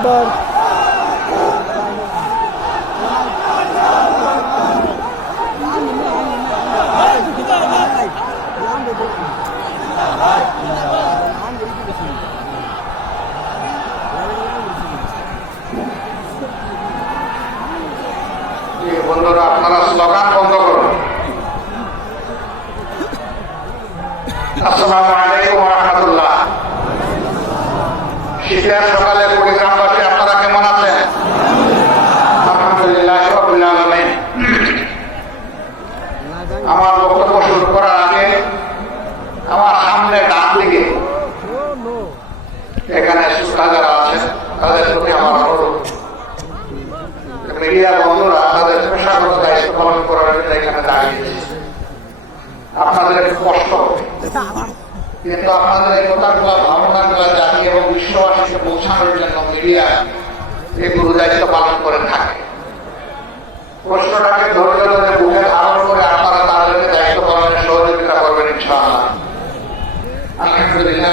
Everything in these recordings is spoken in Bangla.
আকবর আপনারা স্লোগান বন্ধ করুন। আসসালামু আলাইকুম রহমতুল্লাহ। শীতের সকালে কুড়িগ্রামবাসী আপনারা কেমন আছেন আলহামদুলিল্লাহ রবিল আলমিন আমার বক্তব্য শুরু করার আগে আমার সামনে ডান দিকে এখানে শ্রোতা যারা আছেন তাদের প্রতি আমার অনুরোধ মিডিয়ার বন্ধুরা তাদের পেশাগত দায়িত্ব পালন করার জন্য এখানে দাঁড়িয়েছে আপনাদের একটু কষ্ট কিন্তু আপনাদের এই কথাগুলো, ভাবনাগুলো জাতি এবং বিশ্ববাসীকে পৌঁছানোর জন্য মিডিয়া গুরু দায়িত্ব পালন করে থাকে। প্রশ্নটাকে ধৈর্য ধরে বুকে ধারণ করে আপনারা তাদেরকে দায়িত্ব পালনে সহযোগিতা করবেন ইনশাআল্লাহ। আলহামদুলিল্লাহ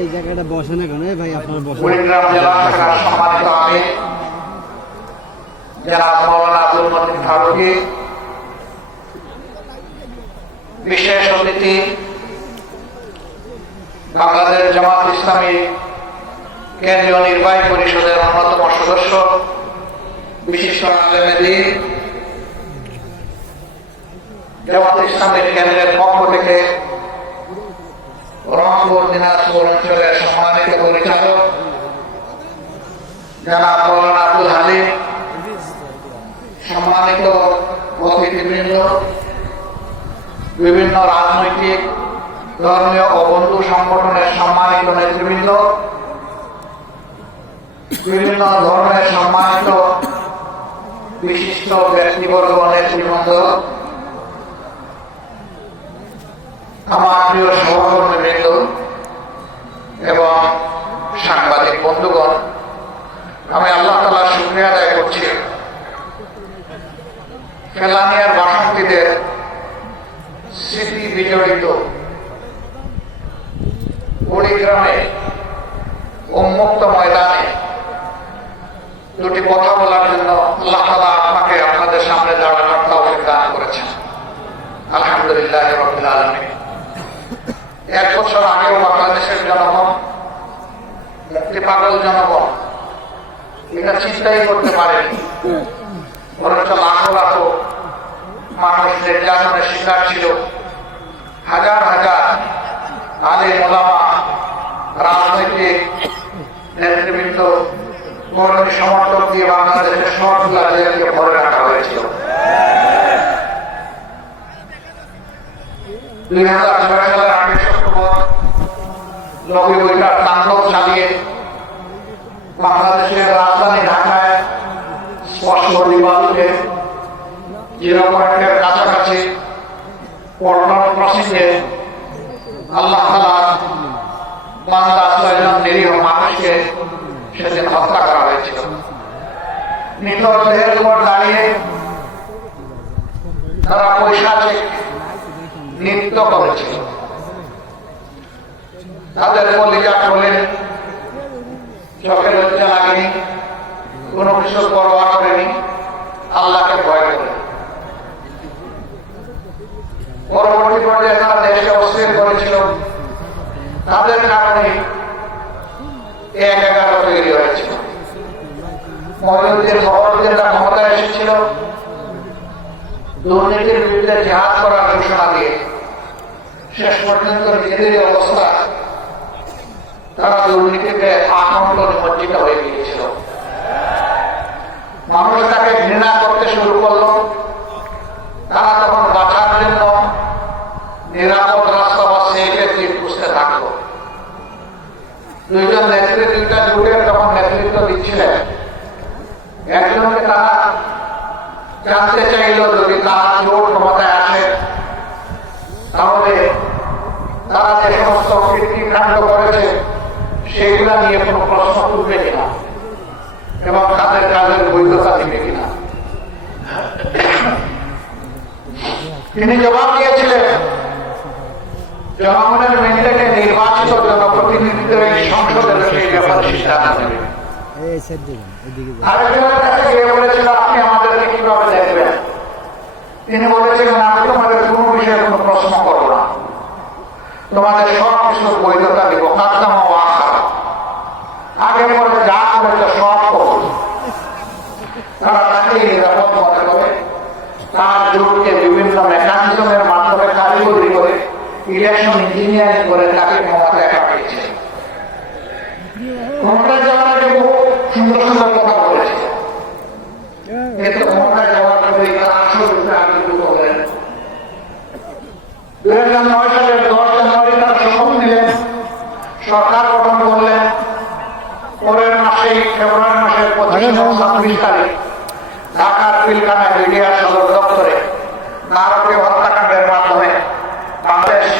এই জায়গাটা বসে না কেন ভাই, আপনার বসে কুড়িগ্রাম জেলা সম্মানিত আমি। মৌলানা আব্দুল ফারুকি। বিশেষ অতিথি, বাংলাদেশ জামাত ইসলামী কেন্দ্রীয় নির্বাহী পরিষদের অন্যতম সদস্য, বিশিষ্ট আলেমেদি জামাত ইসলামের কেন্দ্রের পক্ষ থেকে রংপুর, দিনাজপুর অঞ্চলের সম্মানিত পরিচালক আব্দুল হালিম, সম্মানিত অতিথিবৃন্দ, বিভিন্ন রাজনৈতিক, ধর্মীয় ও বন্ধু সংগঠনের সম্মানিত নেতৃবৃন্দ, বিভিন্ন ধর্মের সম্মানিত বিশিষ্ট ব্যক্তিবর্গ নেতৃবৃন্দ, আমার প্রিয় বাসন্তীদের স্মৃতি বিজড়িত। কুড়িগ্রামে উন্মুক্ত ময়দানে দুটি কথা বলার জন্য আল্লাহ আপনাকে আপনাদের সামনে দাঁড়ানোর তৌফিক দান করেছেন। আলহামদুলিল্লাহ আলমী এক বছর আগেও বাংলাদেশের জনগণ, মুক্তি পাগল জনগণ, এটা চিন্তাই করতে পারেনি। বরঞ্চ লাখো লাখো শিকার ছিল। হাজার হাজার আলে মোলামা রাজনৈতিক নেতৃবৃন্দ সমর্থক দিয়ে বাংলাদেশের ভরে রাখা হয়েছিল। দুই হাজার ছয় সালের আঠাশ অক্টোবর তাণ্ডব চালিয়ে বাংলাদেশের রাজধানী ঢাকায় স্পষ্ট দিবালুকে জিরো কাছাকাছি ক্রসিংয়ে আল্লাহ নিরীহ মানুষকে সেদিন হত্যা করা হয়েছিল। দাঁড়িয়ে তারা করেছিল। তাদের লাগেনি, কোনো কিছুর পরোয়া করেনি, আল্লাহকে ভয় করে তাদের কারণে তৈরি হয়েছিল তারা দুর্নীতিতে আক্রমণ নিমজ্জিত হয়ে গিয়েছিল মানুষ তাকে ঘৃণা করতে শুরু করল তারা তখন বাঁচার জন্য নিরাপদ রাস্তা বা সেফের দিক বুঝতে থাকল দুইজন নেত্রী দুইটা নেতৃত্ব দিচ্ছিলেন। একজনকে তারা জানতে চাইল যদি তারা ক্ষমতায় আসে, তাহলে তারা যে সমস্ত কীর্তিকাণ্ড করেছে, সেগুলা নিয়ে কোনো প্রশ্ন তুলবে কিনা? এবং তাদের কাজের বৈধতা দিবে কিনা? তিনি জবাব দিয়েছিলেন জনগণের মেন্ডেটে নির্বাচিত জনপ্রতিনিধিদের সংসদের সেই ব্যাপারে সিদ্ধান্ত নেবে। এই সেট দিবেন এদিকে যান। আরেকজনের কাছে গিয়ে বলেছিল আপনি আমাদেরকে কীভাবে দেখবেন? তিনি বলেছিলেন আমি তোমাদের কোনো বিষয়ে কোনো প্রশ্ন করব না। তোমাদের সব কিছুর বৈধতা দিব কাকদাম আগে পরে যা করেছে সব কবুল তারা তাকেই নিরাপদ মনে করে। তার যুগকে বিভিন্ন মেকানিজমের মাধ্যমে কারিগরি করে। ইলেকশন ইঞ্জিনিয়ারিং করে তাকে ক্ষমতায় পাঠিয়েছে ক্ষমতায় যাওয়ার আগে বহু সুন্দর সুন্দর কথা বলেছে। কিন্তু যাওয়ার পরে আসল রূপে আবির্ভূত হলেন দুই হাজার নয় সালের দশ জানুয়ারি তারা শপথ নিলেন। সরকার গঠন করলেন। পরের মাসেই ফেব্রুয়ারি মাসের পঁচিশ ছাব্বিশ তারিখ ঢাকার পিলখানা মিডিয়া সদর